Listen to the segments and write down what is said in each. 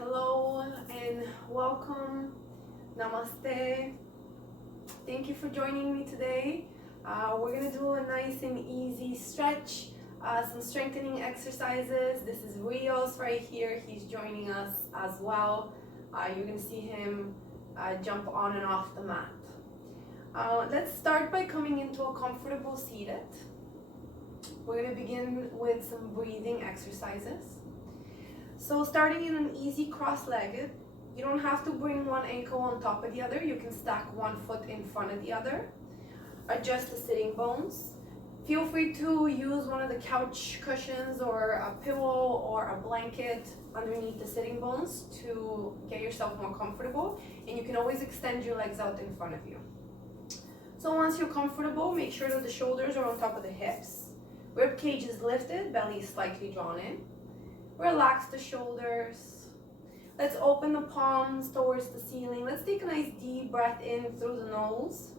Hello and welcome. Namaste. Thank you for joining me today. We're going to do a nice and easy stretch, some strengthening exercises. This is Rios right here. He's joining us as well. You're going to see him jump on and off the mat. Let's start by coming into a comfortable seated. We're going to begin with some breathing exercises. So starting in an easy cross-legged, you don't have to bring one ankle on top of the other. You can stack one foot in front of the other. Adjust the sitting bones. Feel free to use one of the couch cushions or a pillow or a blanket underneath the sitting bones to get yourself more comfortable. And you can always extend your legs out in front of you. So once you're comfortable, make sure that the shoulders are on top of the hips. Rib cage is lifted, belly is slightly drawn in. Relax the shoulders. Let's open the palms towards the ceiling. Let's take a nice deep breath in through the nose.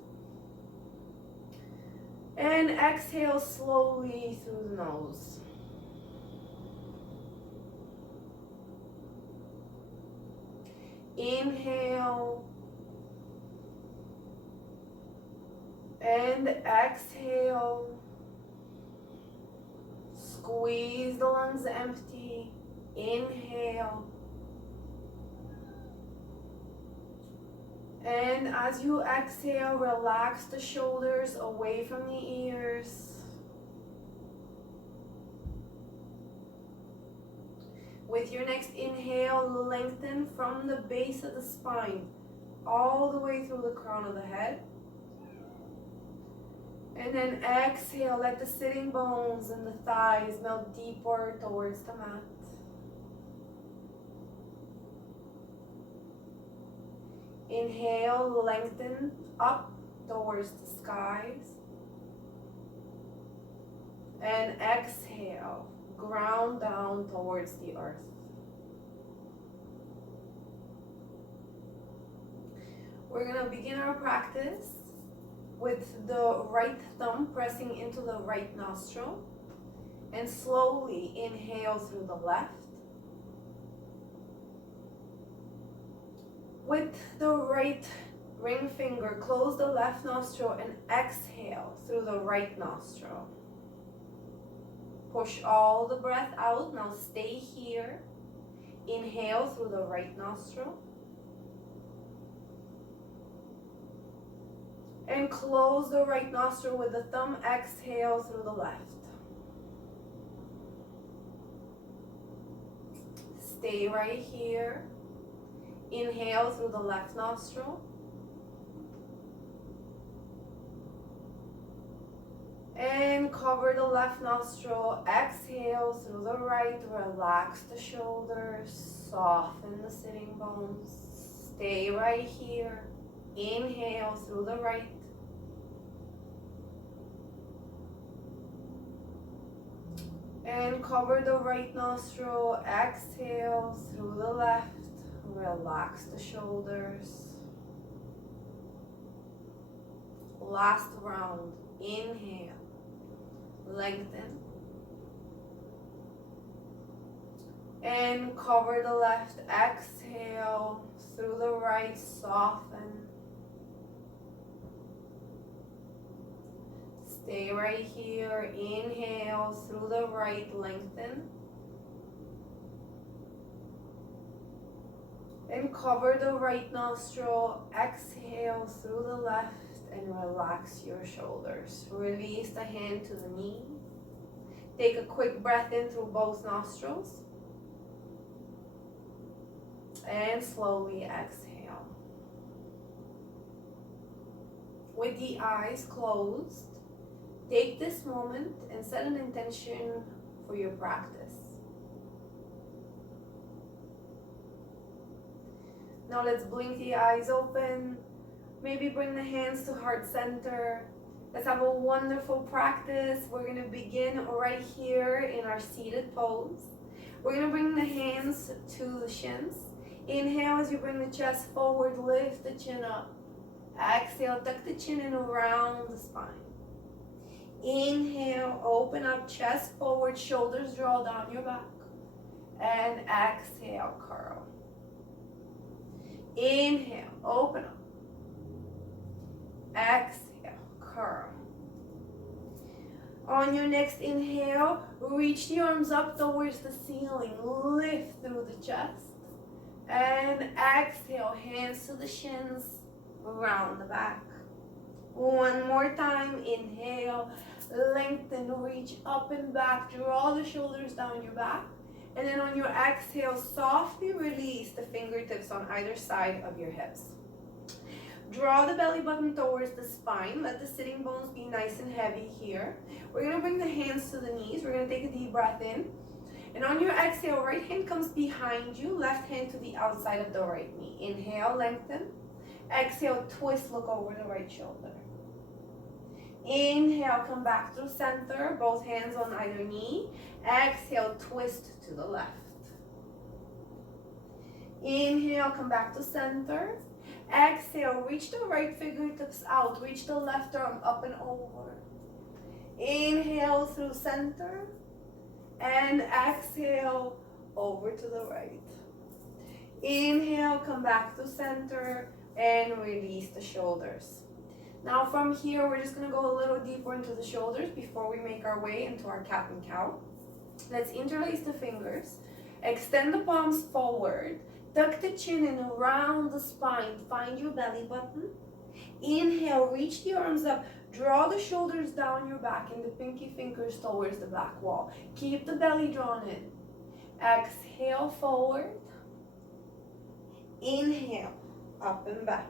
And exhale slowly through the nose. Inhale. And exhale. Squeeze the lungs empty. Inhale. And as you exhale, relax the shoulders away from the ears. With your next inhale, lengthen from the base of the spine all the way through the crown of the head. And then exhale, let the sitting bones and the thighs melt deeper towards the mat. Inhale, lengthen up towards the skies. And exhale, ground down towards the earth. We're going to begin our practice with the right thumb pressing into the right nostril, and slowly inhale through the left. With the right ring finger, close the left nostril and exhale through the right nostril. Push all the breath out. Now stay here. Inhale through the right nostril. And close the right nostril with the thumb. Exhale through the left. Stay right here. Inhale through the left nostril. And cover the left nostril. Exhale through the right. Relax the shoulders. Soften the sitting bones. Stay right here. Inhale through the right. And cover the right nostril. Exhale through the left. Relax the shoulders. Last round. Inhale. Lengthen. And cover the left. Exhale through the right. Soften. Stay right here. Inhale through the right. Lengthen. And cover the right nostril. Exhale through the left and relax your shoulders. Release the hand to the knee. Take a quick breath in through both nostrils. And slowly exhale. With the eyes closed, take this moment and set an intention for your practice. Now let's blink the eyes open. Maybe bring the hands to heart center. Let's have a wonderful practice. We're going to begin right here in our seated pose. We're going to bring the hands to the shins. Inhale as you bring the chest forward, lift the chin up. Exhale, tuck the chin in around the spine. Inhale, open up, chest forward, shoulders draw down your back. And exhale, curl. Inhale, open up. Exhale, curl. On your next inhale, reach the arms up towards the ceiling. Lift through the chest. And exhale, hands to the shins, around the back. One more time, inhale, lengthen, reach up and back, draw the shoulders down your back. And then on your exhale, softly release the fingertips on either side of your hips. Draw the belly button towards the spine. Let the sitting bones be nice and heavy here. We're going to bring the hands to the knees. We're going to take a deep breath in. And on your exhale, right hand comes behind you, left hand to the outside of the right knee. Inhale, lengthen. Exhale, twist, look over the right shoulder. Inhale, come back through center, both hands on either knee. Exhale, twist to the left. Inhale, come back to center. Exhale, reach the right fingertips out, reach the left arm up and over. Inhale through center. And exhale, over to the right. Inhale, come back to center, and release the shoulders. Now from here, we're just gonna go a little deeper into the shoulders before we make our way into our cat and cow. Let's interlace the fingers, extend the palms forward, tuck the chin in around the spine, find your belly button. Inhale, reach the arms up, draw the shoulders down your back and the pinky fingers towards the back wall. Keep the belly drawn in. Exhale, forward. Inhale, up and back.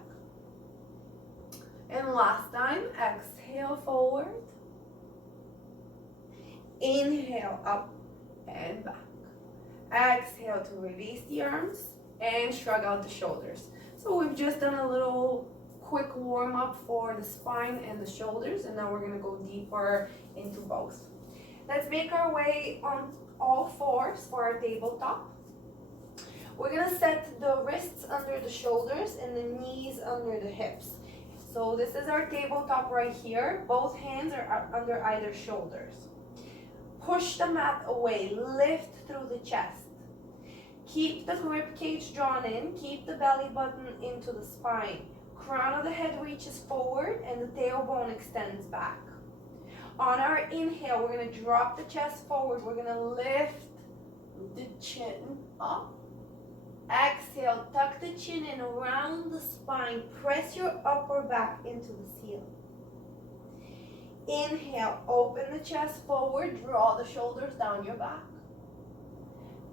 And last time, exhale, forward. Inhale, up and back. Exhale to release the arms and shrug out the shoulders. So we've just done a little quick warm up for the spine and the shoulders, and now we're going to go deeper into both. Let's make our way on all fours for our tabletop. We're going to set the wrists under the shoulders and the knees under the hips. So this is our tabletop right here. Both hands are under either shoulders. Push the mat away, lift through the chest. Keep the rib cage drawn in, keep the belly button into the spine. Crown of the head reaches forward and the tailbone extends back. On our inhale, we're going to drop the chest forward. We're going to lift the chin up. Exhale, tuck the chin in around the spine. Press your upper back into the ceiling. Inhale, open the chest forward. Draw the shoulders down your back.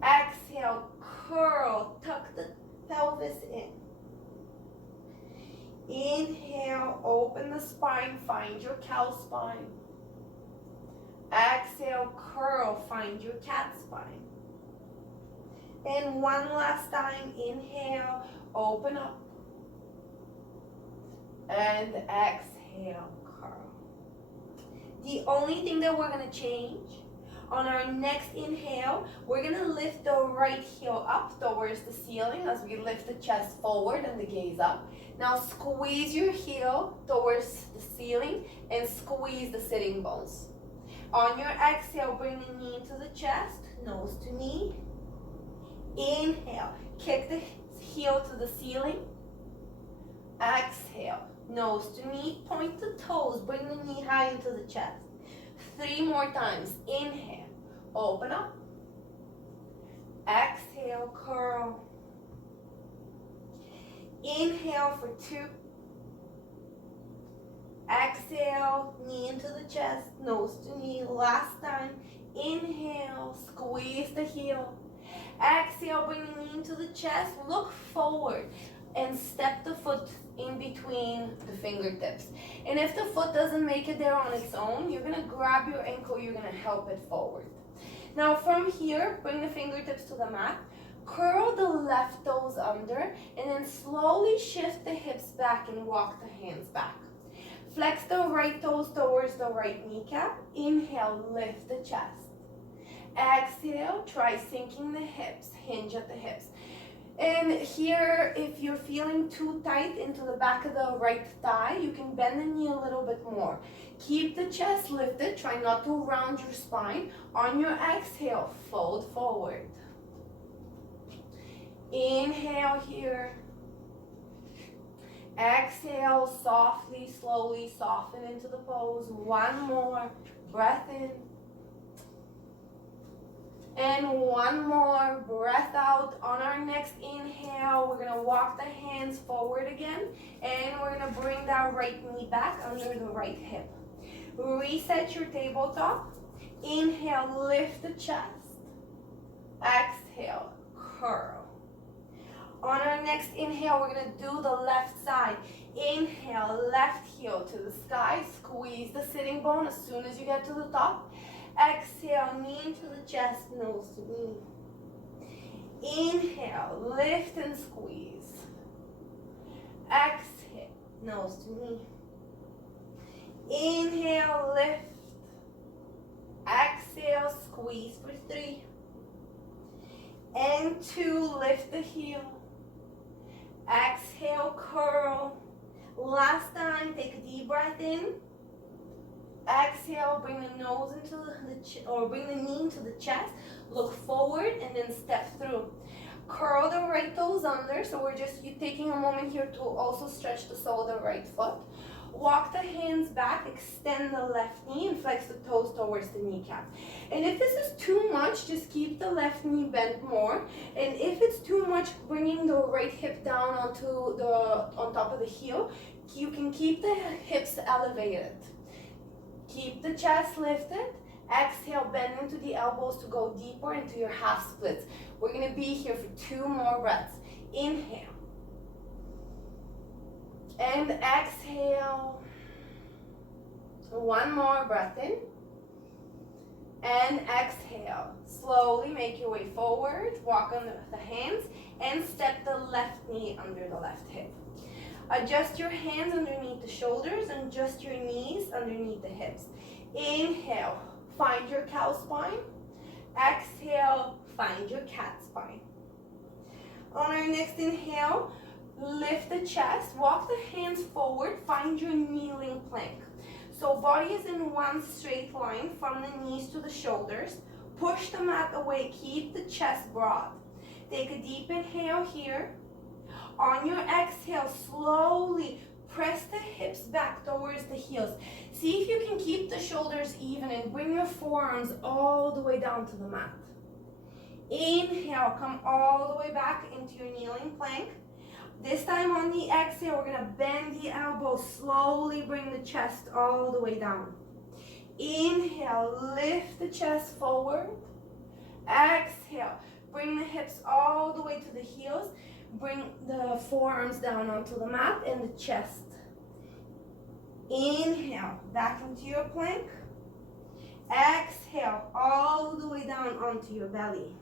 Exhale, curl, tuck the pelvis in. Inhale, open the spine, find your cow spine. Exhale, curl, find your cat spine. And one last time, inhale, open up. And exhale, curl. The only thing that we're going to change, on our next inhale, we're going to lift the right heel up towards the ceiling as we lift the chest forward and the gaze up. Now squeeze your heel towards the ceiling and squeeze the sitting bones. On your exhale, bring the knee into the chest, nose to knee. Inhale, kick the heel to the ceiling. Exhale, nose to knee, point the toes, bring the knee high into the chest. 3 more times. Inhale, open up. Exhale, curl. Inhale for 2. Exhale, knee into the chest, nose to knee. Last time. Inhale, squeeze the heel. Exhale, bring the knee into the chest, look forward and step the foot in between the fingertips. And if the foot doesn't make it there on its own, you're gonna grab your ankle, you're gonna help it forward. Now from here, bring the fingertips to the mat, curl the left toes under, and then slowly shift the hips back and walk the hands back. Flex the right toes towards the right kneecap. Inhale, lift the chest. Exhale, try sinking the hips, hinge at the hips. And here, if you're feeling too tight into the back of the right thigh, you can bend the knee a little bit more. Keep the chest lifted, try not to round your spine. On your exhale, fold forward. Inhale here. Exhale, softly, slowly soften into the pose. One more breath in. And one more breath out. On our next inhale, we're gonna walk the hands forward again. And we're gonna bring that right knee back under the right hip. Reset your tabletop. Inhale, lift the chest. Exhale, curl. On our next inhale, we're gonna do the left side. Inhale, left heel to the sky. Squeeze the sitting bone as soon as you get to the top. Exhale, knee into the chest, nose to knee. Inhale, lift and squeeze. Exhale, nose to knee. Inhale, lift. Exhale, squeeze for 3. And 2, lift the heel. Exhale, curl. Last time, take a deep breath in. Exhale, bring the nose into bring the knee into the chest. Look forward and then step through. Curl the right toes under. So we're just taking a moment here to also stretch the sole of the right foot. Walk the hands back, extend the left knee and flex the toes towards the kneecap. And if this is too much, just keep the left knee bent more. And if it's too much, bringing the right hip down on top of the heel, you can keep the hips elevated. Keep the chest lifted. Exhale, bend into the elbows to go deeper into your half splits. We're gonna be here for 2 more breaths. Inhale. And exhale. 1 more breath in. And exhale. Slowly make your way forward. Walk on the hands and step the left knee under the left hip. Adjust your hands underneath the shoulders and adjust your knees underneath the hips. Inhale, find your cow spine. Exhale, find your cat spine. On our next inhale, lift the chest, walk the hands forward, find your kneeling plank. So body is in one straight line from the knees to the shoulders. Push the mat away, keep the chest broad. Take a deep inhale here. On your exhale, slowly press the hips back towards the heels. See if you can keep the shoulders even and bring your forearms all the way down to the mat. Inhale, come all the way back into your kneeling plank. This time on the exhale, we're gonna bend the elbows, slowly bring the chest all the way down. Inhale, lift the chest forward. Exhale, bring the hips all the way to the heels. Bring the forearms down onto the mat and the chest. Inhale, back into your plank. Exhale, all the way down onto your belly.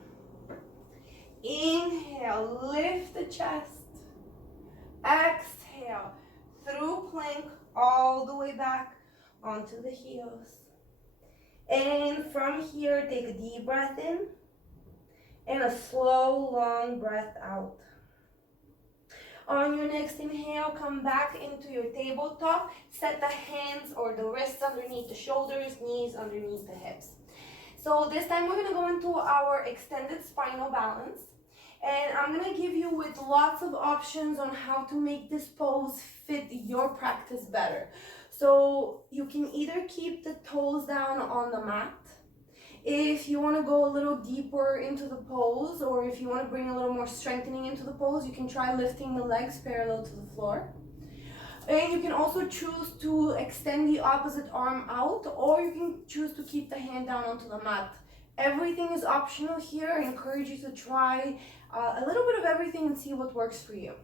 Inhale, lift the chest. Exhale, through plank, all the way back onto the heels. And from here, take a deep breath in and a slow, long breath out. On your next inhale, come back into your tabletop. Set the hands or the wrists underneath the shoulders, knees underneath the hips. So this time we're going to go into our extended spinal balance. And I'm going to give you with lots of options on how to make this pose fit your practice better. So you can either keep the toes down on the mat. If you want to go a little deeper into the pose, or if you want to bring a little more strengthening into the pose, you can try lifting the legs parallel to the floor. And you can also choose to extend the opposite arm out, or you can choose to keep the hand down onto the mat. Everything is optional here. I encourage you to try a little bit of everything and see what works for you.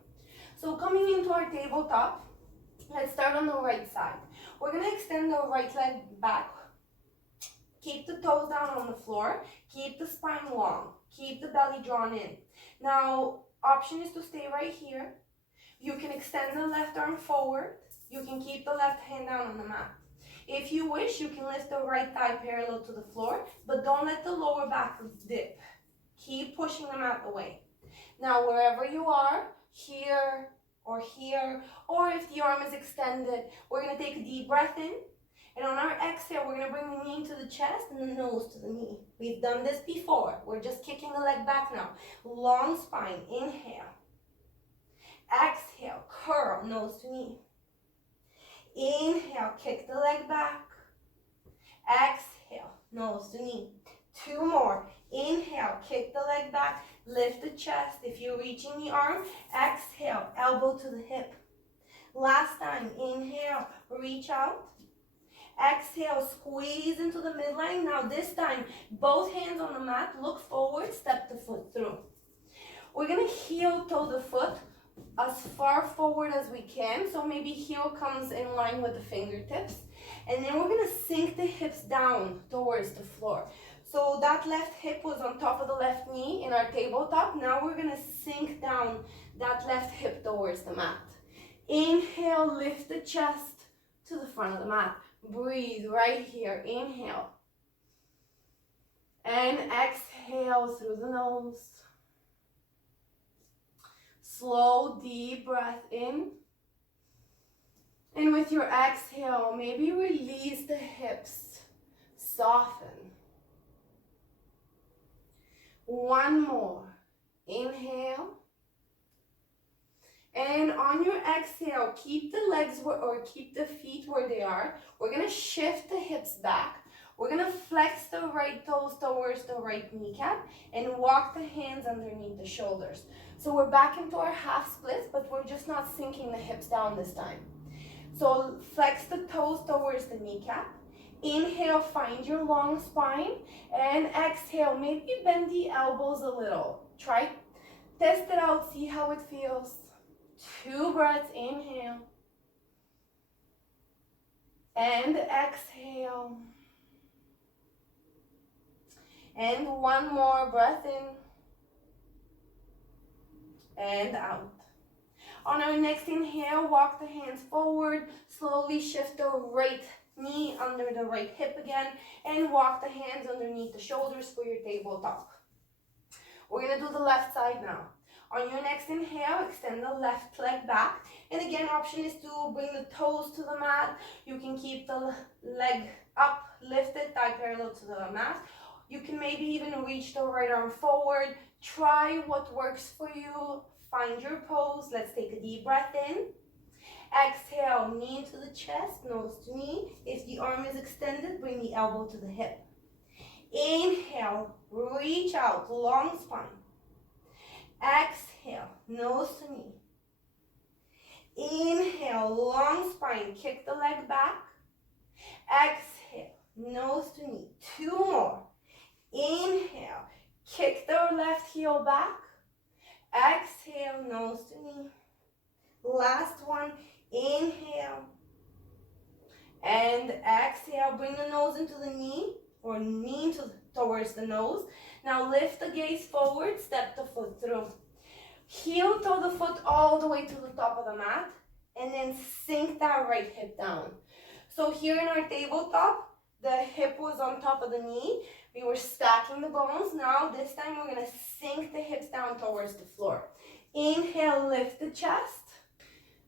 So coming into our tabletop, let's start on the right side. We're going to extend the right leg back. Keep the toes down on the floor. Keep the spine long. Keep the belly drawn in. Now, option is to stay right here. You can extend the left arm forward. You can keep the left hand down on the mat. If you wish, you can lift the right thigh parallel to the floor, but don't let the lower back dip. Keep pushing the mat away. Now, wherever you are, here, or if the arm is extended, we're going to take a deep breath in. And on our exhale, we're going to bring the knee to the chest and the nose to the knee. We've done this before. We're just kicking the leg back now. Long spine. Inhale. Exhale, curl, nose to knee. Inhale, kick the leg back. Exhale, nose to knee. 2 more. Inhale, kick the leg back. Lift the chest. If you're reaching the arm, exhale, elbow to the hip. Last time, inhale, reach out. Exhale, squeeze into the midline. Now this time, both hands on the mat, look forward, step the foot through. We're gonna heel toe the foot as far forward as we can. So maybe heel comes in line with the fingertips. And then we're gonna sink the hips down towards the floor. So that left hip was on top of the left knee in our tabletop. Now we're gonna sink down that left hip towards the mat. Inhale, lift the chest to the front of the mat. Breathe right here. Inhale. And exhale through the nose. Slow, deep breath in. And with your exhale, maybe release the hips. Soften. One more. Inhale. And on your exhale, keep the legs or keep the feet where they are. We're going to shift the hips back. We're going to flex the right toes towards the right kneecap and walk the hands underneath the shoulders. So we're back into our half splits, but we're just not sinking the hips down this time. So flex the toes towards the kneecap. Inhale, find your long spine. And exhale, maybe bend the elbows a little. Try, test it out, see how it feels. 2 breaths, inhale. And exhale. And 1 more breath in. And out. On our next inhale, walk the hands forward. Slowly shift the right knee under the right hip again. And walk the hands underneath the shoulders for your tabletop. We're going to do the left side now. On your next inhale, extend the left leg back. And again, option is to bring the toes to the mat. You can keep the leg up, lift it, tie parallel to the mat. You can maybe even reach the right arm forward. Try what works for you. Find your pose. Let's take a deep breath in. Exhale, knee into the chest, nose to knee. If the arm is extended, bring the elbow to the hip. Inhale, reach out, long spine. Exhale, nose to knee. Inhale, long spine, kick the leg back. Exhale, nose to knee. 2 more. Inhale, kick the left heel back. Exhale, nose to knee. Last one, inhale. And exhale, bring the nose into the knee, or knee towards the nose. Now lift the gaze forward, step the foot through. Heel toe the foot all the way to the top of the mat, and then sink that right hip down. So here in our tabletop, the hip was on top of the knee. We were stacking the bones. Now this time we're going to sink the hips down towards the floor. Inhale, lift the chest.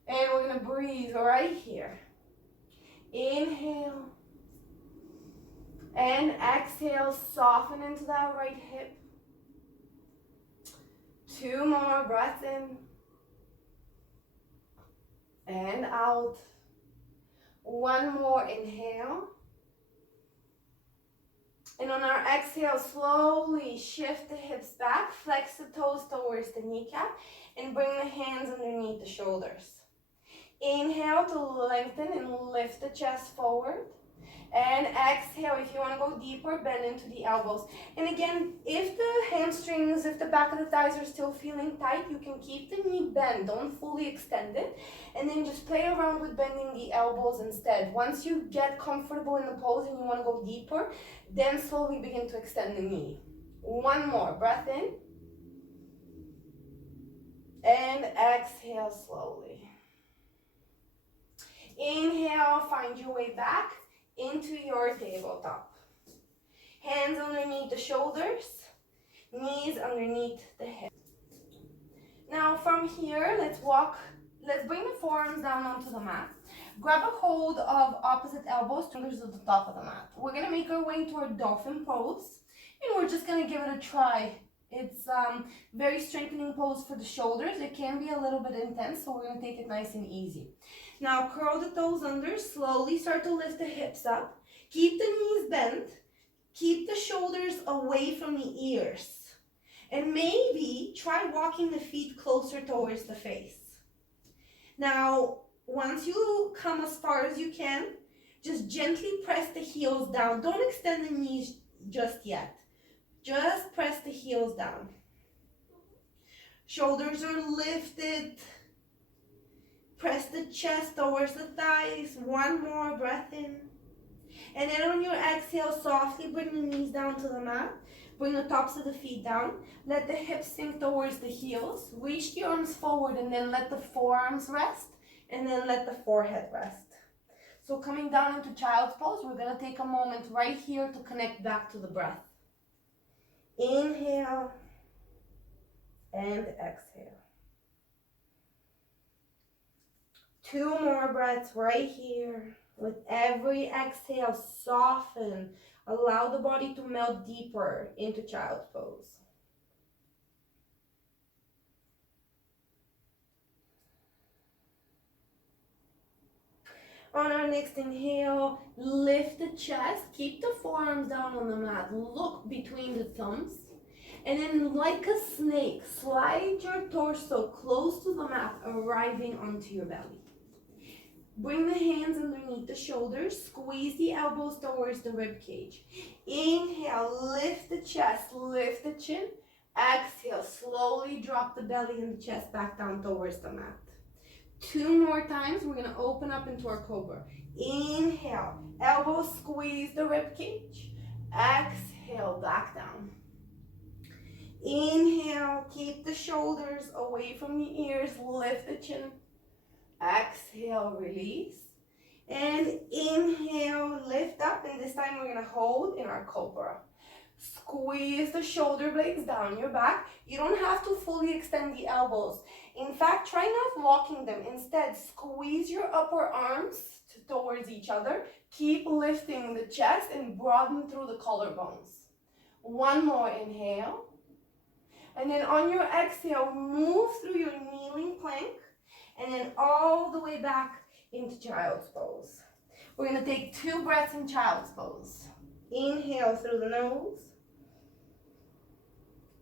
And we're going to breathe right here. Inhale. And exhale, soften into that right hip. 2 more breaths in. And out. 1 more inhale. And on our exhale, slowly shift the hips back, flex the toes towards the kneecap, and bring the hands underneath the shoulders. Inhale to lengthen and lift the chest forward. And exhale, if you want to go deeper, bend into the elbows. And again, if the hamstrings, if the back of the thighs are still feeling tight, you can keep the knee bent. Don't fully extend it. And then just play around with bending the elbows instead. Once you get comfortable in the pose and you want to go deeper, then slowly begin to extend the knee. 1 more. Breath in. And exhale slowly. Inhale, find your way back into your tabletop. Hands underneath the shoulders, knees underneath the hips. Now from here, let's bring the forearms down onto the mat. Grab a hold of opposite elbows, fingers at the top of the mat. We're gonna make our way into our dolphin pose, and we're just gonna give it a try It's very strengthening pose for the shoulders. It can be a little bit intense, so we're going to take it nice and easy. Now curl the toes under, slowly start to lift the hips up. Keep the knees bent. Keep the shoulders away from the ears. And maybe try walking the feet closer towards the face. Now, once you come as far as you can, just gently press the heels down. Don't extend the knees just yet. Just press the heels down. Shoulders are lifted. Press the chest towards the thighs. One more breath in. And then on your exhale, softly bring the knees down to the mat. Bring the tops of the feet down. Let the hips sink towards the heels. Reach the arms forward and then let the forearms rest. And then let the forehead rest. So coming down into child's pose, we're going to take a moment right here to connect back to the breath. Inhale and exhale. 2 more breaths right here. With every exhale, soften. Allow the body to melt deeper into child's pose. On our next inhale, lift the chest. Keep the forearms down on the mat. Look between the thumbs. And then like a snake, slide your torso close to the mat, arriving onto your belly. Bring the hands underneath the shoulders. Squeeze the elbows towards the rib cage. Inhale, lift the chest, lift the chin. Exhale, slowly drop the belly and the chest back down towards the mat. 2 more times, we're going to open up into our cobra. Inhale, elbows squeeze the rib cage. Exhale, back down. Inhale, keep the shoulders away from the ears, lift the chin. Exhale, release. And inhale, lift up, and this time we're going to hold in our cobra. Squeeze the shoulder blades down your back. You don't have to fully extend the elbows. In fact, try not locking them. Instead, squeeze your upper arms towards each other. Keep lifting the chest and broaden through the collarbones. 1 more inhale. And then on your exhale, move through your kneeling plank and then all the way back into child's pose. We're going to take 2 breaths in child's pose. Inhale through the nose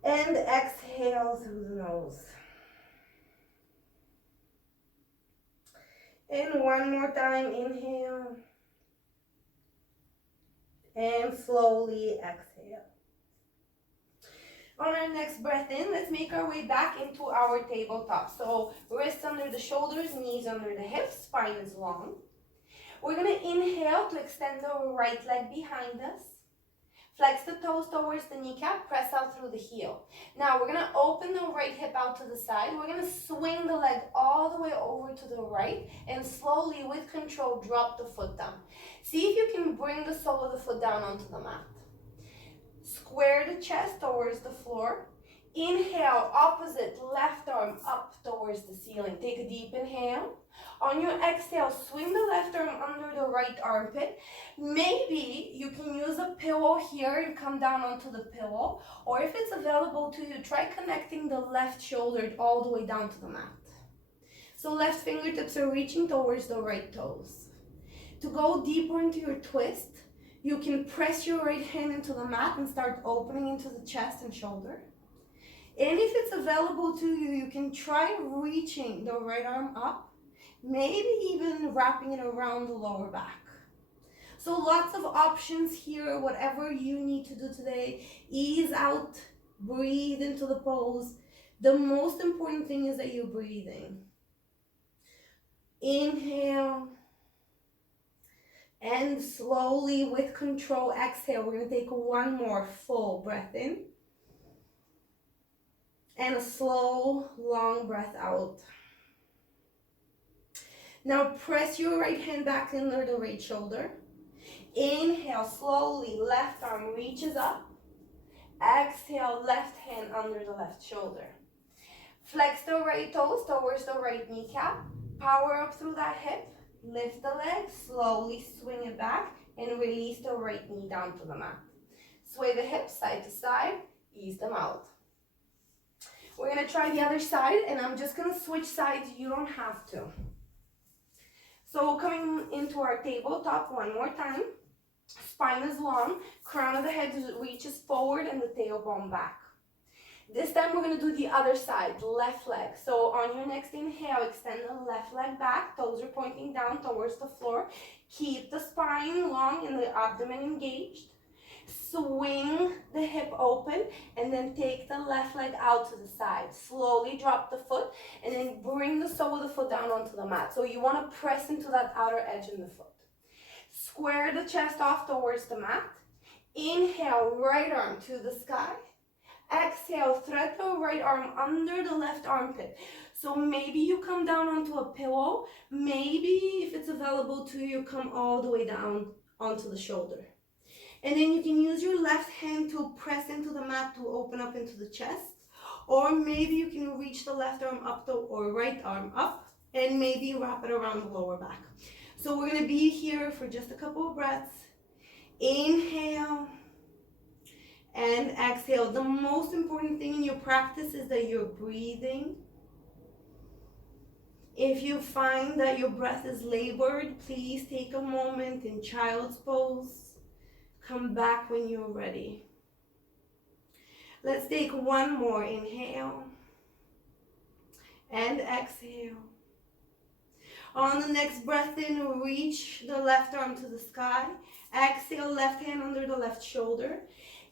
and exhale through the nose. And 1 more time, inhale and slowly exhale. On our next breath in, let's make our way back into our tabletop. So wrists under the shoulders, knees under the hips, spine is long. We're going to inhale to extend the right leg behind us. Flex the toes towards the kneecap, press out through the heel. Now we're going to open the right hip out to the side. We're going to swing the leg all the way over to the right and slowly, with control, drop the foot down. See if you can bring the sole of the foot down onto the mat. Square the chest towards the floor. Inhale, opposite, left arm up towards the ceiling. Take a deep inhale. On your exhale, swing the left arm under the right armpit. Maybe you can use a pillow here and come down onto the pillow. Or if it's available to you, try connecting the left shoulder all the way down to the mat. So left fingertips are reaching towards the right toes. To go deeper into your twist, you can press your right hand into the mat and start opening into the chest and shoulder. And if it's available to you, you can try reaching the right arm up, maybe even wrapping it around the lower back. So lots of options here, whatever you need to do today. Ease out, breathe into the pose. The most important thing is that you're breathing. Inhale. And slowly, with control, exhale. We're going to take 1 more full breath in. And a slow, long breath out. Now press your right hand back under the right shoulder. Inhale, slowly, left arm reaches up. Exhale, left hand under the left shoulder. Flex the right toes towards the right kneecap. Power up through that hip. Lift the leg, slowly swing it back, and release the right knee down to the mat. Sway the hips side to side, ease them out. We're gonna try the other side, and I'm just gonna switch sides. You don't have to. So coming into our tabletop one more time. Spine is long, crown of the head reaches forward, and the tailbone back. This time we're going to do the other side, left leg. So on your next inhale, extend the left leg back, toes are pointing down towards the floor. Keep the spine long and the abdomen engaged. Swing the hip open, and then take the left leg out to the side. Slowly drop the foot, and then bring the sole of the foot down onto the mat. So you want to press into that outer edge in the foot. Square the chest off towards the mat. Inhale, right arm to the sky. Exhale, thread the right arm under the left armpit. So maybe you come down onto a pillow. Maybe if it's available to you, come all the way down onto the shoulder. And then you can use your left hand to press into the mat to open up into the chest. Or maybe you can reach the left arm up or right arm up and maybe wrap it around the lower back. So we're going to be here for just a couple of breaths. Inhale and exhale. The most important thing in your practice is that you're breathing. If you find that your breath is labored, please take a moment in child's pose. Come back when you're ready. Let's take one more. Inhale and exhale. On the next breath in, reach the left arm to the sky. Exhale, left hand under the left shoulder.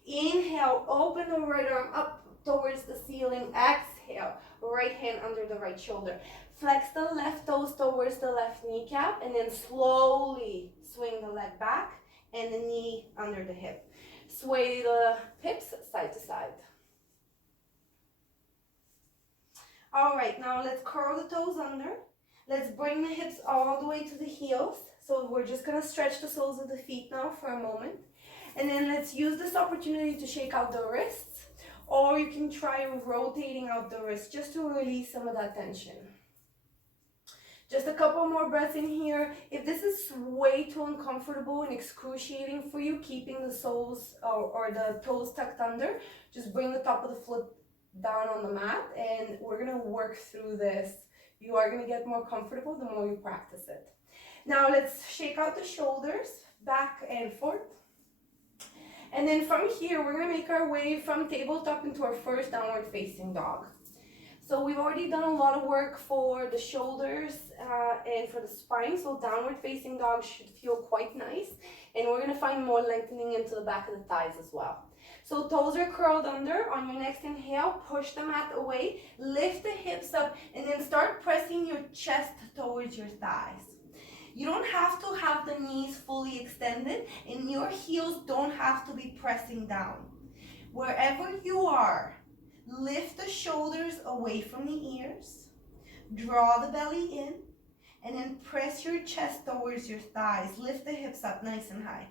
Inhale, open the right arm up towards the ceiling. Exhale, right hand under the right shoulder. Flex the left toes towards the left kneecap, and then slowly swing the leg back and the knee under the hip. Sway the hips side to side. All right, now let's curl the toes under. Let's bring the hips all the way to the heels. So we're just gonna stretch the soles of the feet now for a moment. And then let's use this opportunity to shake out the wrists, or you can try rotating out the wrists just to release some of that tension. Just a couple more breaths in here. If this is way too uncomfortable and excruciating for you, keeping the soles or the toes tucked under, just bring the top of the foot down on the mat, and we're gonna work through this. You are gonna get more comfortable the more you practice it. Now let's shake out the shoulders, back and forth. And then from here, we're gonna make our way from tabletop into our first downward facing dog. So we've already done a lot of work for the shoulders and for the spine, so downward facing dog should feel quite nice. And we're gonna find more lengthening into the back of the thighs as well. So toes are curled under. On your next inhale, push the mat away, lift the hips up, and then start pressing your chest towards your thighs. You don't have to have the knees fully extended, and your heels don't have to be pressing down. Wherever you are, lift the shoulders away from the ears, draw the belly in, and then press your chest towards your thighs. Lift the hips up nice and high.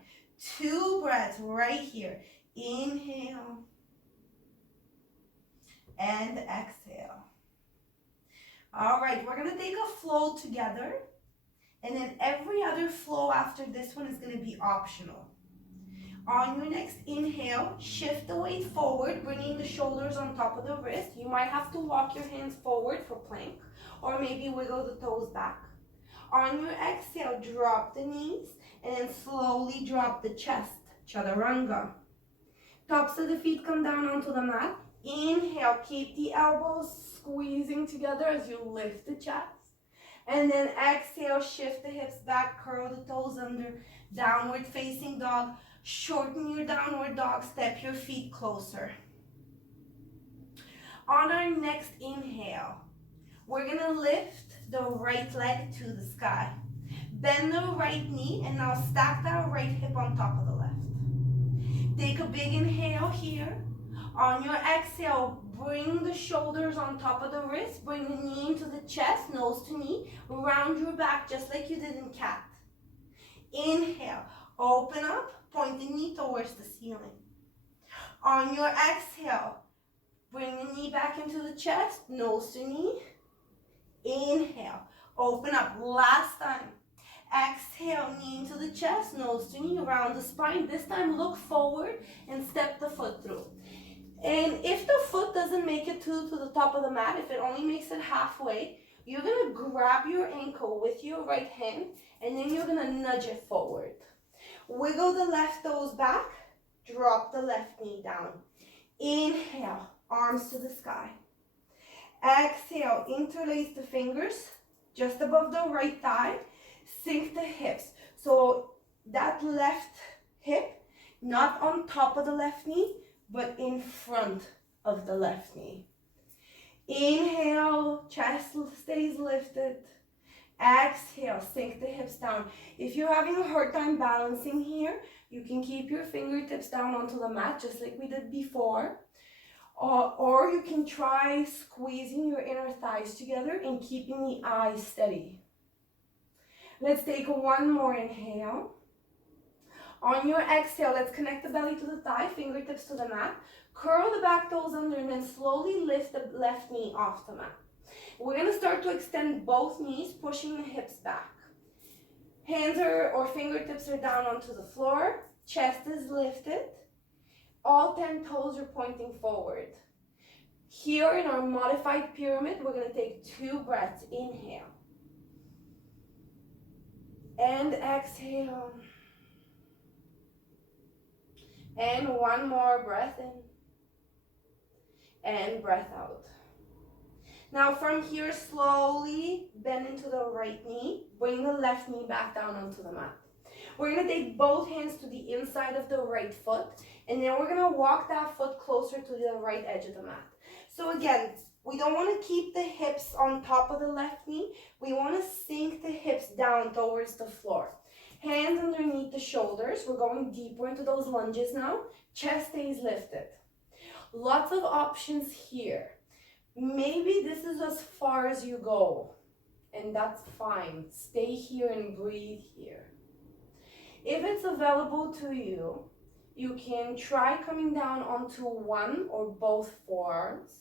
2 breaths right here. Inhale and exhale. All right, we're gonna take a flow together, and then every other flow after this one is gonna be optional. On your next inhale, shift the weight forward, bringing the shoulders on top of the wrist. You might have to walk your hands forward for plank, or maybe wiggle the toes back. On your exhale, drop the knees, and then slowly drop the chest, chaturanga. Tops of the feet come down onto the mat. Inhale, keep the elbows squeezing together as you lift the chest. And then exhale, shift the hips back, curl the toes under, downward facing dog. Shorten your downward dog, step your feet closer. On our next inhale, we're gonna lift the right leg to the sky. Bend the right knee, and now stack that right hip on top of the left. Take a big inhale here. On your exhale, bring the shoulders on top of the wrist, bring the knee into the chest, nose to knee, round your back just like you did in cat. Inhale, open up, point the knee towards the ceiling. On your exhale, bring the knee back into the chest, nose to knee. Inhale, open up, last time. Exhale, knee into the chest, nose to knee, around the spine. This time look forward and step the foot through. And if the foot doesn't doesn't make it to the top of the mat, if it only makes it halfway, you're gonna grab your ankle with your right hand and then you're gonna nudge it forward. Wiggle the left toes back, drop the left knee down. Inhale, arms to the sky. Exhale, interlace the fingers just above the right thigh, sink the hips. So that left hip, not on top of the left knee, but in front of the left knee. Inhale, chest stays lifted. Exhale, sink the hips down. If you're having a hard time balancing here, you can keep your fingertips down onto the mat, just like we did before. Or you can try squeezing your inner thighs together and keeping the eyes steady. Let's take one more inhale. On your exhale, let's connect the belly to the thigh, fingertips to the mat. Curl the back toes under and then slowly lift the left knee off the mat. We're going to start to extend both knees, pushing the hips back. Hands or fingertips are down onto the floor. Chest is lifted. All 10 toes are pointing forward. Here in our modified pyramid, we're going to take 2 breaths. Inhale. And exhale. And one more breath in. And breath out. Now from here, slowly bend into the right knee. Bring the left knee back down onto the mat. We're going to take both hands to the inside of the right foot. And then we're going to walk that foot closer to the right edge of the mat. So again, we don't want to keep the hips on top of the left knee. We want to sink the hips down towards the floor. Hands underneath the shoulders. We're going deeper into those lunges now. Chest stays lifted. Lots of options here. Maybe this is as far as you go, and that's fine. Stay here and breathe here. If it's available to you, you can try coming down onto one or both forearms.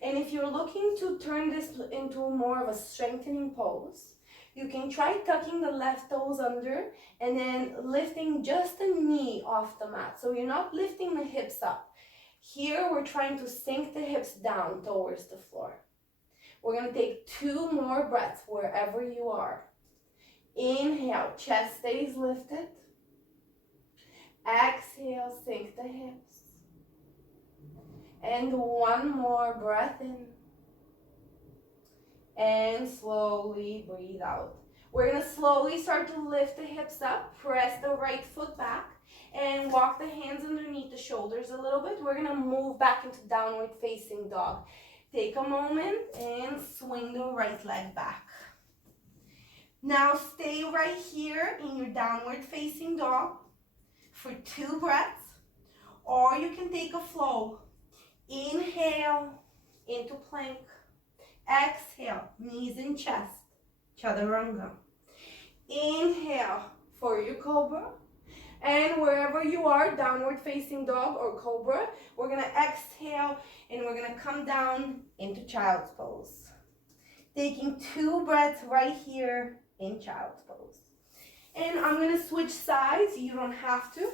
And if you're looking to turn this into more of a strengthening pose, you can try tucking the left toes under and then lifting just the knee off the mat. So you're not lifting the hips up. Here we're trying to sink the hips down towards the floor. We're going to take 2 more breaths wherever you are. Inhale, chest stays lifted. Exhale, sink the hips. And one more breath in. And slowly breathe out. We're going to slowly start to lift the hips up. Press the right foot back. And walk the hands underneath the shoulders a little bit. We're going to move back into downward facing dog. Take a moment and swing the right leg back. Now stay right here in your downward facing dog for 2 breaths. Or you can take a flow. Inhale into plank. Exhale, knees and chest. Chaturanga. Inhale for your cobra. And wherever you are, downward facing dog or cobra, we're going to exhale and we're going to come down into child's pose. Taking 2 breaths right here in child's pose. And I'm going to switch sides. You don't have to.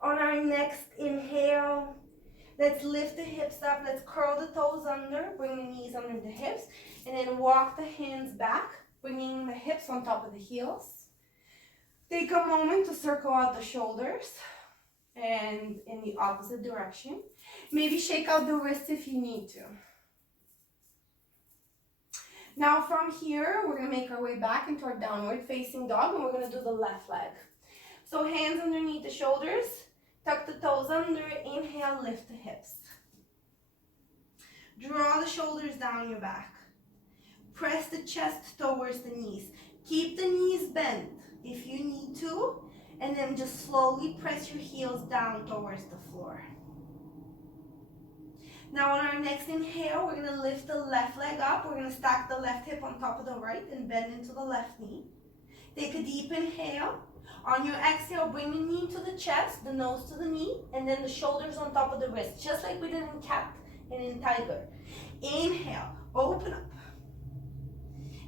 On our next inhale, let's lift the hips up. Let's curl the toes under. Bring the knees under the hips. And then walk the hands back, bringing the hips on top of the heels. Take a moment to circle out the shoulders and in the opposite direction. Maybe shake out the wrists if you need to. Now from here, we're going to make our way back into our downward facing dog, and we're going to do the left leg. So hands underneath the shoulders. Tuck the toes under, inhale, lift the hips. Draw the shoulders down your back. Press the chest towards the knees. Keep the knees bent if you need to, and then just slowly press your heels down towards the floor. Now on our next inhale, we're going to lift the left leg up. We're going to stack the left hip on top of the right and bend into the left knee. Take a deep inhale. On your exhale, bring the knee to the chest, the nose to the knee, and then the shoulders on top of the wrist, just like we did in cat and in tiger. Inhale, open up.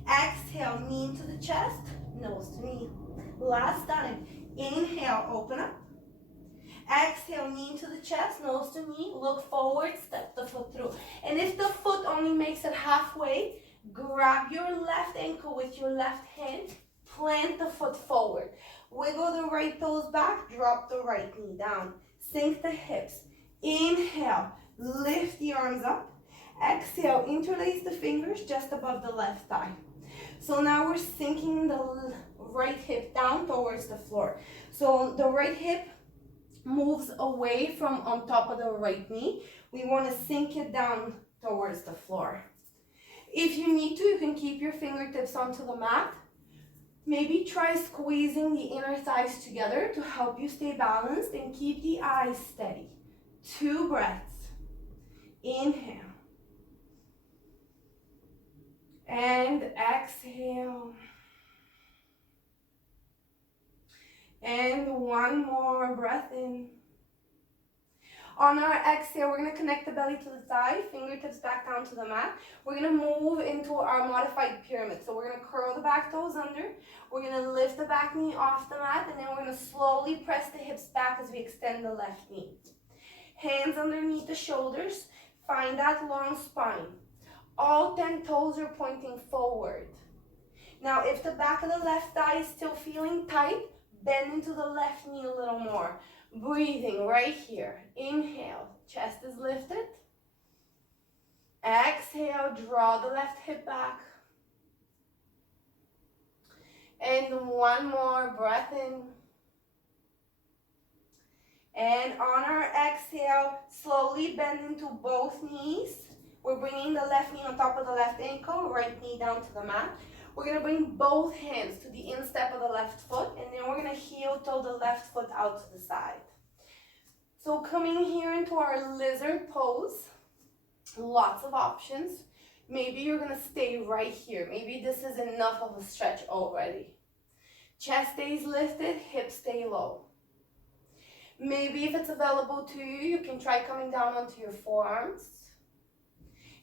Exhale, knee into the chest, nose to knee. Last time. Inhale, open up. Exhale, knee into the chest, nose to knee. Look forward, step the foot through. And if the foot only makes it halfway, grab your left ankle with your left hand. Plant the foot forward. Wiggle the right toes back. Drop the right knee down. Sink the hips. Inhale, lift the arms up. Exhale, interlace the fingers just above the left thigh. So now we're sinking the right hip down towards the floor. So the right hip moves away from on top of the right knee. We want to sink it down towards the floor. If you need to, you can keep your fingertips onto the mat. Maybe try squeezing the inner thighs together to help you stay balanced and keep the eyes steady. 2 breaths. Inhale. And exhale. And 1 more breath in. On our exhale, we're going to connect the belly to the thigh, fingertips back down to the mat. We're going to move into our modified pyramid. So we're going to curl the back toes under. We're going to lift the back knee off the mat, and then we're going to slowly press the hips back as we extend the left knee. Hands underneath the shoulders. Find that long spine. All 10 toes are pointing forward. Now, if the back of the left thigh is still feeling tight, bend into the left knee a little more. Breathing right here. Inhale, chest is lifted. Exhale, draw the left hip back. And 1 more breath in. And on our exhale, slowly bend into both knees. We're bringing the left knee on top of the left ankle, right knee down to the mat. We're going to bring both hands to the instep of the left foot, and then we're going to heel toe the left foot out to the side. So coming here into our lizard pose, lots of options. Maybe you're going to stay right here. Maybe this is enough of a stretch already. Chest stays lifted, hips stay low. Maybe if it's available to you, you can try coming down onto your forearms.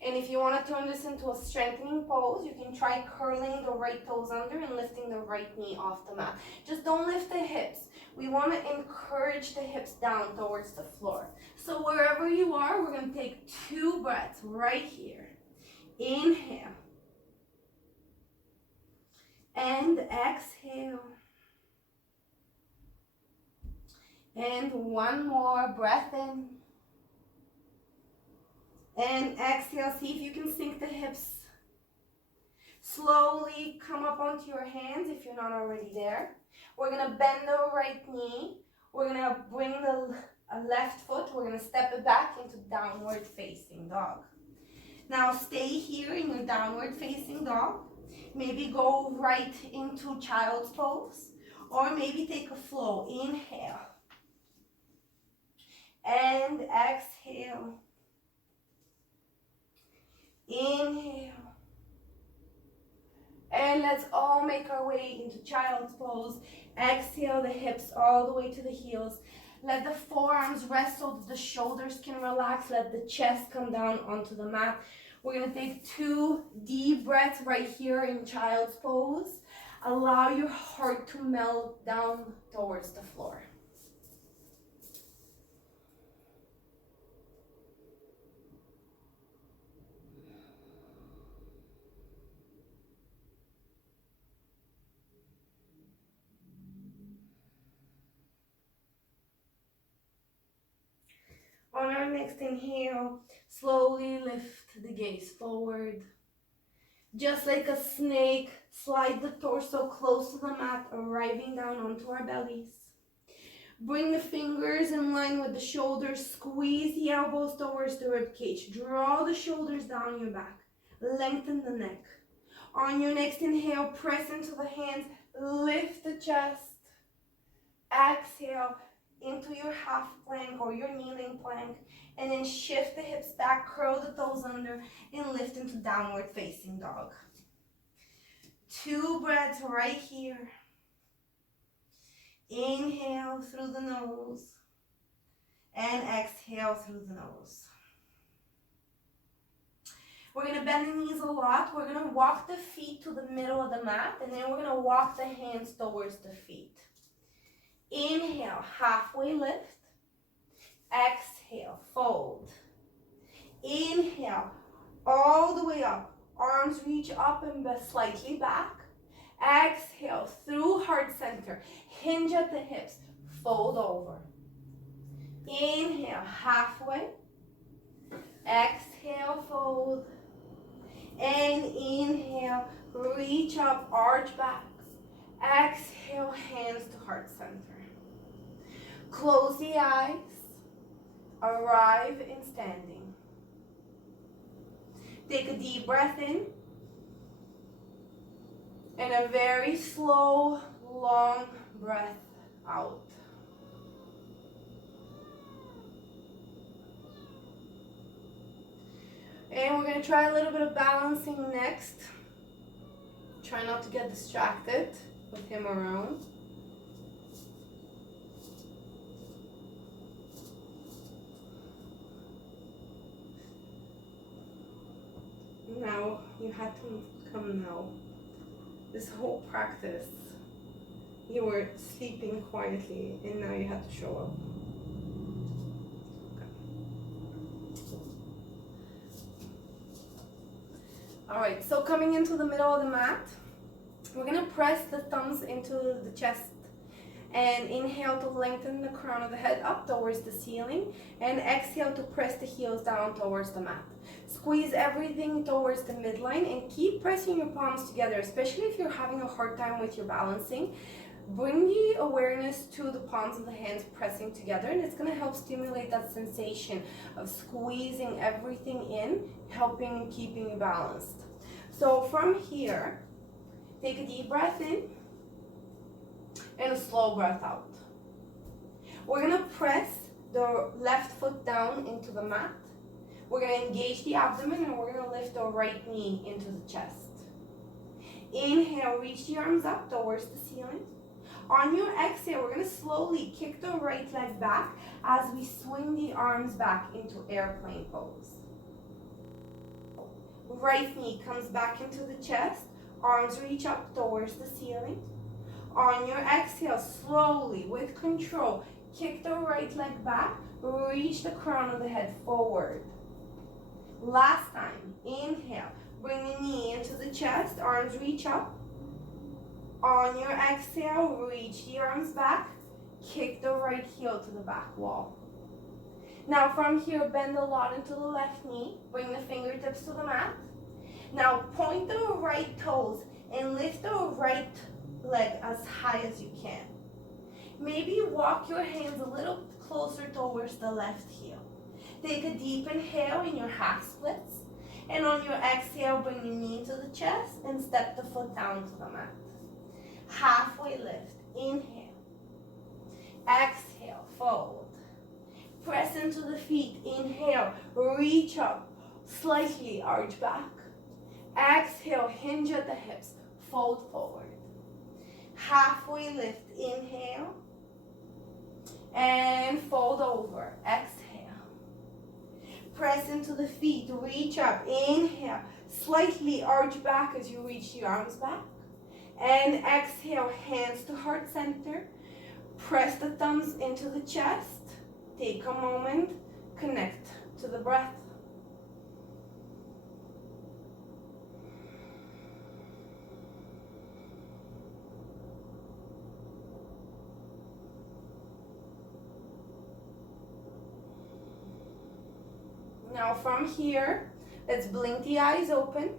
And if you want to turn this into a strengthening pose, you can try curling the right toes under and lifting the right knee off the mat. Just don't lift the hips. We want to encourage the hips down towards the floor. So wherever you are, we're going to take 2 breaths right here. Inhale. And exhale. And 1 more breath in. And exhale, see if you can sink the hips. Slowly come up onto your hands if you're not already there. We're going to bend the right knee. We're going to bring the left foot. We're going to step it back into downward facing dog. Now stay here in your downward facing dog. Maybe go right into child's pose. Or maybe take a flow. Inhale. And exhale. Inhale. And let's all make our way into child's pose. Exhale the hips all the way to the heels. Let the forearms rest so that the shoulders can relax. Let the chest come down onto the mat. We're going to take 2 deep breaths right here in child's pose. Allow your heart to melt down towards the floor. On our next inhale, slowly lift the gaze forward. Just like a snake, slide the torso close to the mat, arriving down onto our bellies. Bring the fingers in line with the shoulders. Squeeze the elbows towards the rib cage. Draw the shoulders down your back. Lengthen the neck. On your next inhale, press into the hands. Lift the chest. Exhale into your half plank or your kneeling plank, and then shift the hips back, curl the toes under, and lift into downward facing dog. 2 breaths right here. Inhale through the nose and exhale through the nose. We're gonna bend the knees a lot. We're gonna walk the feet to the middle of the mat, and then we're gonna walk the hands towards the feet. Inhale, halfway lift. Exhale, fold. Inhale, all the way up. Arms reach up and slightly back. Exhale, through heart center. Hinge at the hips. Fold over. Inhale, halfway. Exhale, fold. And inhale, reach up, arch back. Exhale, hands to heart center. Close the eyes. Arrive in standing. Take a deep breath in. And a very slow, long breath out. And we're going to try a little bit of balancing next. Try not to get distracted with him around. Now, you had to come now. This whole practice, you were sleeping quietly, and now you had to show up. All right, so coming into the middle of the mat, we're gonna press the thumbs into the chest and inhale to lengthen the crown of the head up towards the ceiling, and exhale to press the heels down towards the mat. Squeeze everything towards the midline and keep pressing your palms together, especially if you're having a hard time with your balancing. Bring the awareness to the palms of the hands pressing together, and it's going to help stimulate that sensation of squeezing everything in, helping keeping you balanced. So from here, take a deep breath in and a slow breath out. We're going to press the left foot down into the mat. We're going to engage the abdomen, and we're going to lift the right knee into the chest. Inhale, reach the arms up towards the ceiling. On your exhale, we're going to slowly kick the right leg back as we swing the arms back into airplane pose. Right knee comes back into the chest. Arms reach up towards the ceiling. On your exhale, slowly, with control, kick the right leg back. Reach the crown of the head forward. Last time, inhale, bring the knee into the chest, arms reach up. On your exhale, reach the arms back, kick the right heel to the back wall. Now from here, bend the lot into the left knee, bring the fingertips to the mat. Now point the right toes and lift the right leg as high as you can. Maybe walk your hands a little closer towards the left heel. Take a deep inhale in your half splits, and on your exhale, bring your knee to the chest and step the foot down to the mat. Halfway lift, inhale. Exhale, fold. Press into the feet, inhale, reach up, slightly arch back. Exhale, hinge at the hips, fold forward. Halfway lift, inhale, and fold over, exhale. Press into the feet, reach up, inhale, slightly arch back as you reach the arms back. And exhale, hands to heart center. Press the thumbs into the chest. Take a moment, connect to the breath. Now from here, let's blink the eyes open.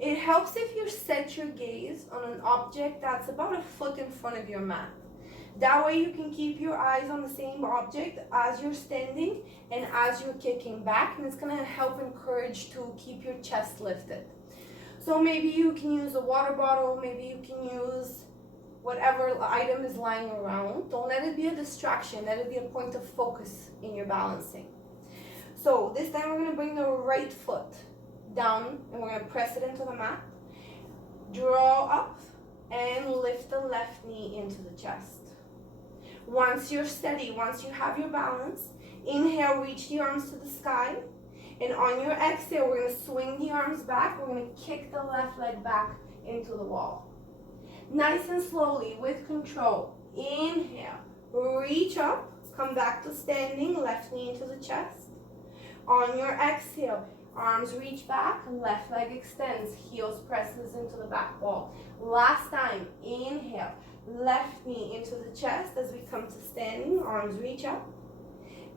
It helps if you set your gaze on an object that's about a foot in front of your mat. That way you can keep your eyes on the same object as you're standing and as you're kicking back, and it's going to help encourage to keep your chest lifted. So maybe you can use a water bottle, maybe you can use whatever item is lying around. Don't let it be a distraction, let it be a point of focus in your balancing. So this time we're going to bring the right foot down and we're going to press it into the mat. Draw up and lift the left knee into the chest. Once you're steady, once you have your balance, inhale, reach the arms to the sky. And on your exhale, we're gonna swing the arms back. We're gonna kick the left leg back into the wall. Nice and slowly, with control. Inhale, reach up, come back to standing, left knee into the chest. On your exhale, arms reach back, left leg extends, heels presses into the back wall. Last time, inhale, left knee into the chest as we come to standing, arms reach up.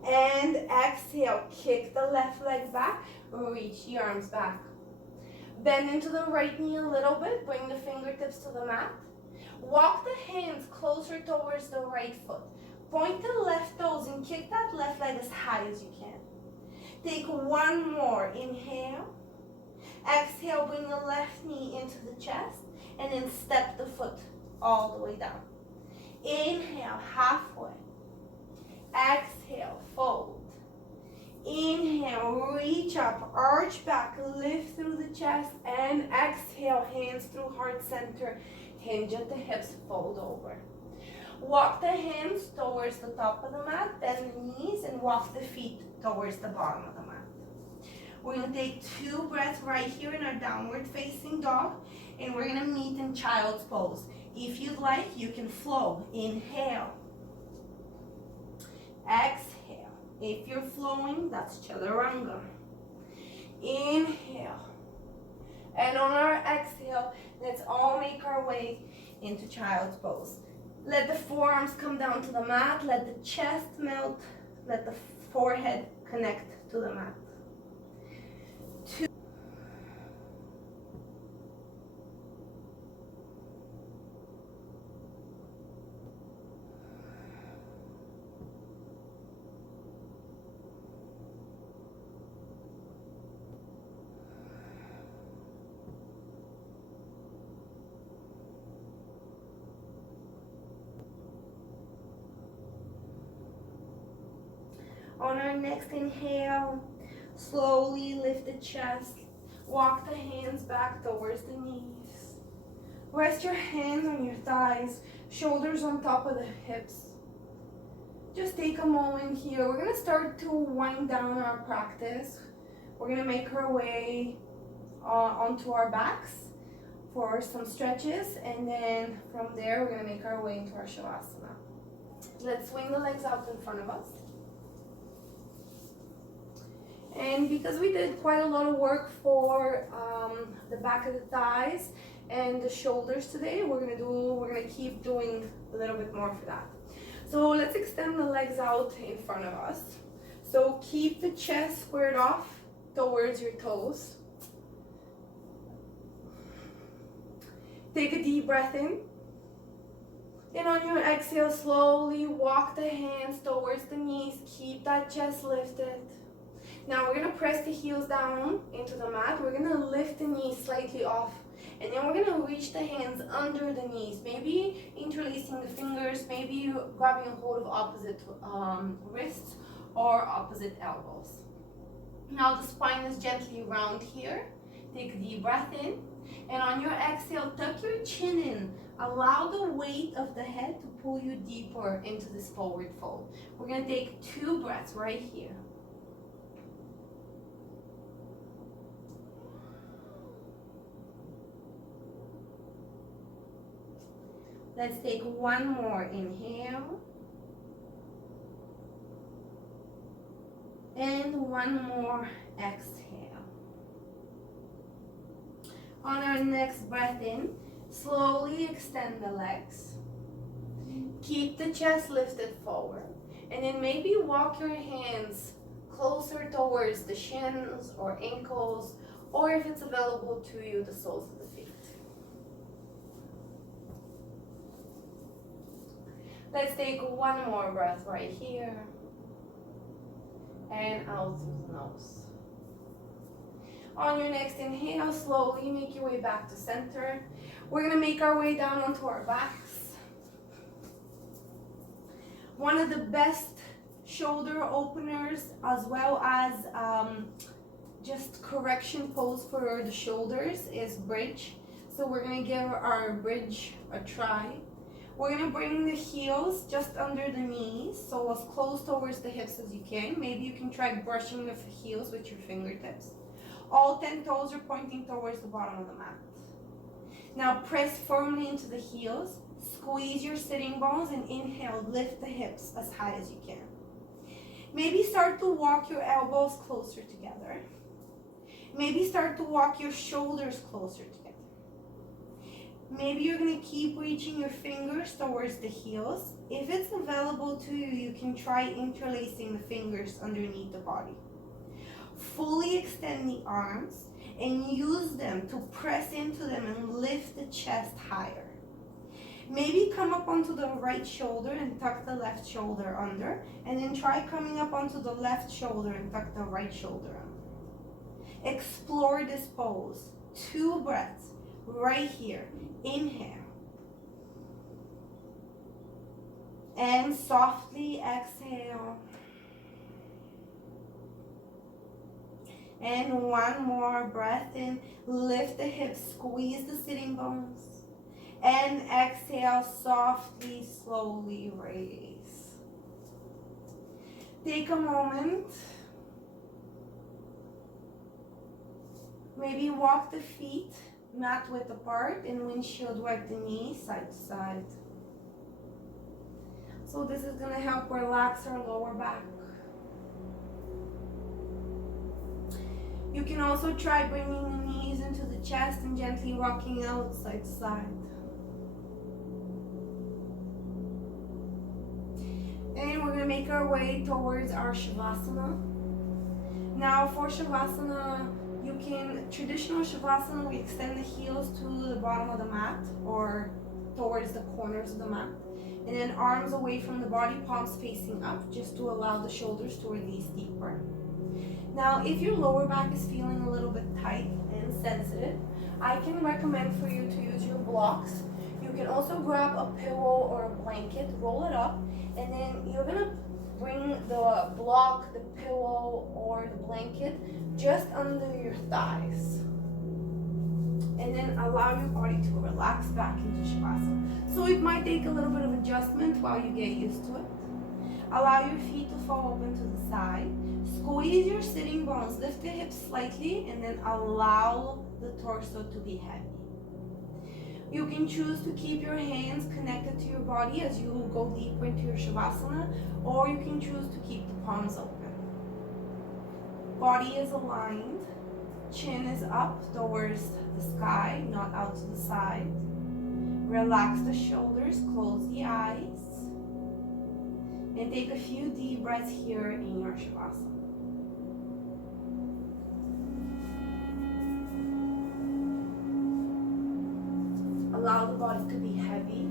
And exhale, kick the left leg back, reach the arms back. Bend into the right knee a little bit, bring the fingertips to the mat. Walk the hands closer towards the right foot. Point the left toes and kick that left leg as high as you can. Take one more, inhale. Exhale, bring the left knee into the chest and then step the foot all the way down. Inhale, halfway. Exhale, fold. Inhale, reach up, arch back, lift through the chest, and exhale, hands through heart center, hinge at the hips, fold over. Walk the hands towards the top of the mat, bend the knees, and walk the feet towards the bottom of the mat. We're gonna take 2 breaths right here in our downward facing dog, and we're gonna meet in child's pose. If you'd like, you can flow. Inhale. Exhale. If you're flowing, that's chaturanga. Inhale. And on our exhale, let's all make our way into child's pose. Let the forearms come down to the mat. Let the chest melt. Let the forehead connect to the mat. 2. On our next inhale, slowly lift the chest, walk the hands back towards the knees. Rest your hands on your thighs, shoulders on top of the hips. Just take a moment here. We're gonna start to wind down our practice. We're gonna make our way onto our backs for some stretches, and then from there, we're gonna make our way into our shavasana. Let's swing the legs out in front of us. And because we did quite a lot of work for the back of the thighs and the shoulders today, we're gonna keep doing a little bit more for that. So let's extend the legs out in front of us. So keep the chest squared off towards your toes. Take a deep breath in. And on your exhale, slowly walk the hands towards the knees. Keep that chest lifted. Now we're gonna press the heels down into the mat. We're gonna lift the knees slightly off. And then we're gonna reach the hands under the knees. Maybe interlacing the fingers, maybe grabbing a hold of opposite wrists or opposite elbows. Now the spine is gently round here. Take a deep breath in. And on your exhale, tuck your chin in. Allow the weight of the head to pull you deeper into this forward fold. We're gonna take 2 breaths right here. Let's take 1 more inhale. And 1 more exhale. On our next breath in, slowly extend the legs. Keep the chest lifted forward. And then maybe walk your hands closer towards the shins or ankles, or if it's available to you, the soles of the feet. Let's take 1 more breath right here. And out through the nose. On your next inhale, slowly make your way back to center. We're gonna make our way down onto our backs. One of the best shoulder openers, as well as just correction pose for the shoulders, is bridge. So we're gonna give our bridge a try. We're gonna bring the heels just under the knees, so as close towards the hips as you can. Maybe you can try brushing the heels with your fingertips. All 10 toes are pointing towards the bottom of the mat. Now press firmly into the heels, squeeze your sitting bones, and inhale, lift the hips as high as you can. Maybe start to walk your elbows closer together. Maybe start to walk your shoulders closer together. Maybe you're gonna keep reaching your fingers towards the heels. If it's available to you, you can try interlacing the fingers underneath the body. Fully extend the arms and use them to press into them and lift the chest higher. Maybe come up onto the right shoulder and tuck the left shoulder under, and then try coming up onto the left shoulder and tuck the right shoulder under. Explore this pose. 2 breaths right here. Inhale. And softly exhale. And one more breath in. Lift the hips, squeeze the sitting bones. And exhale, softly, slowly raise. Take a moment. Maybe walk the feet mat width apart and windshield wipe the knees side to side. So this is gonna help relax our lower back. You can also try bringing the knees into the chest and gently rocking out side to side. And we're gonna make our way towards our shavasana. Now for shavasana, you can, traditional shavasana, we extend the heels to the bottom of the mat or towards the corners of the mat. And then arms away from the body, palms facing up, just to allow the shoulders to release deeper. Now, if your lower back is feeling a little bit tight and sensitive, I can recommend for you to use your blocks. You can also grab a pillow or a blanket, roll it up, and then you're gonna bring the block, the pillow, or the blanket just under your thighs. And then allow your body to relax back into Shavasana. So it might take a little bit of adjustment while you get used to it. Allow your feet to fall open to the side. Squeeze your sitting bones, lift the hips slightly, and then allow the torso to be heavy. You can choose to keep your hands connected to your body as you go deeper into your Shavasana, or you can choose to keep the palms open. Body is aligned, chin is up towards the sky, not out to the side. Relax the shoulders, close the eyes, and take a few deep breaths here in your Shavasana. Allow the body to be heavy.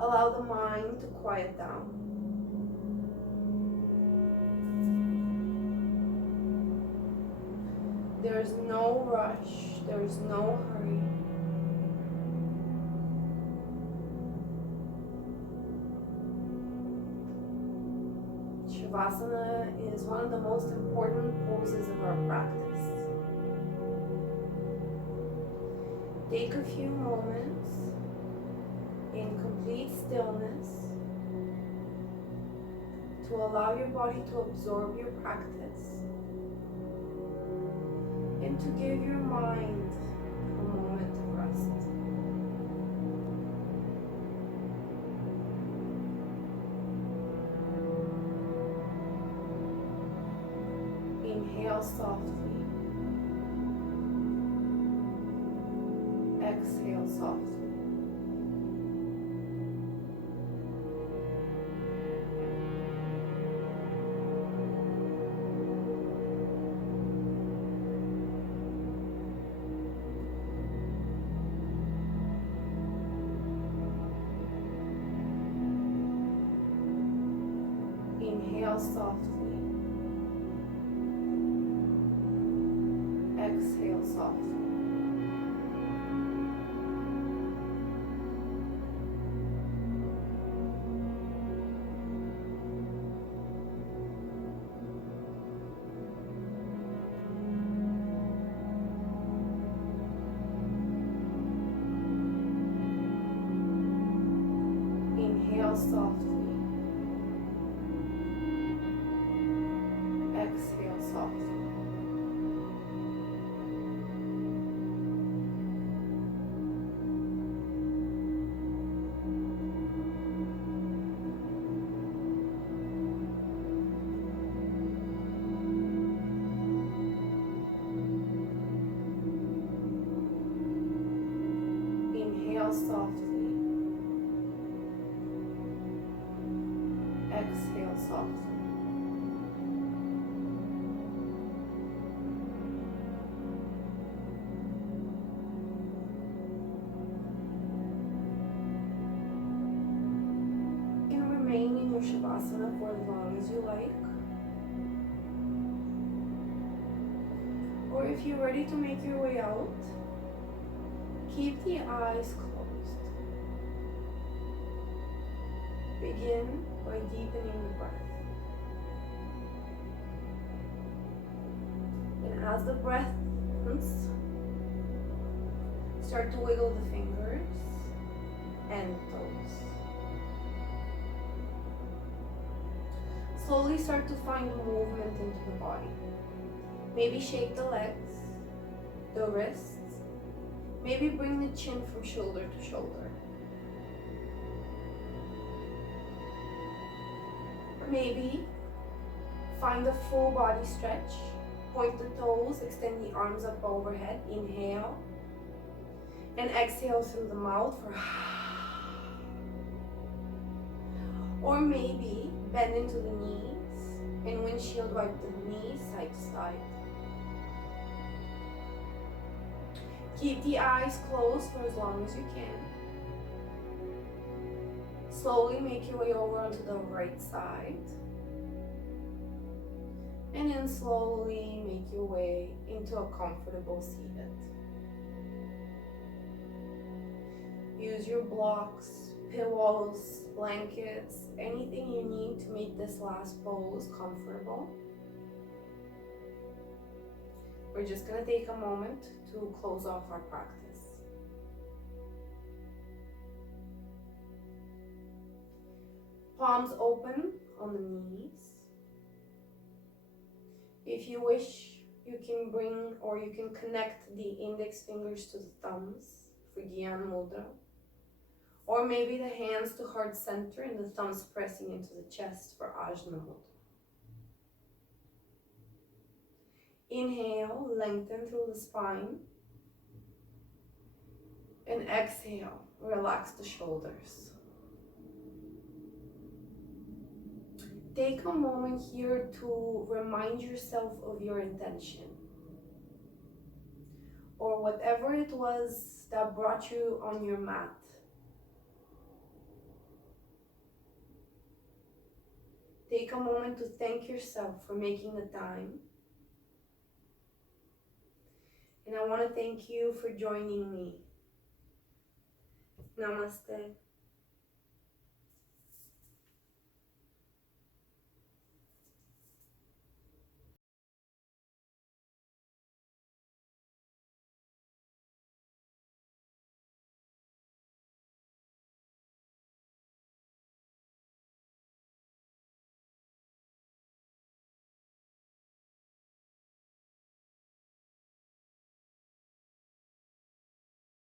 Allow the mind to quiet down. There is no rush, there is no hurry. Shavasana is one of the most important poses of our practice. Take a few moments in complete stillness to allow your body to absorb your practice and to give your mind a moment of rest. Inhale softly. Exhale softly. Inhale softly. Exhale softly. Inhale softly. Exhale softly. Inhale softly. Exhale softly. You can remain in your shavasana for as long as you like. Or if you're ready to make your way out, keep the eyes closed. Begin by deepening the breath. And as the breath ends, start to wiggle the fingers and toes. Slowly start to find movement into the body. Maybe shake the legs, the wrists. Maybe bring the chin from shoulder to shoulder. Or maybe find a full body stretch. Point the toes, extend the arms up overhead. Inhale. And exhale through the mouth for or maybe bend into the knees and windshield wipe the knees side to side. Keep the eyes closed for as long as you can. Slowly make your way over onto the right side. And then slowly make your way into a comfortable seated. Use your blocks, pillows, blankets, anything you need to make this last pose comfortable. We're just going to take a moment to close off our practice. Palms open on the knees. If you wish, you can bring or you can connect the index fingers to the thumbs for Gyan Mudra. Or maybe the hands to heart center and the thumbs pressing into the chest for Ajna Mudra. Inhale, lengthen through the spine. And exhale, relax the shoulders. Take a moment here to remind yourself of your intention. Or whatever it was that brought you on your mat. Take a moment to thank yourself for making the time. And I want to thank you for joining me. Namaste.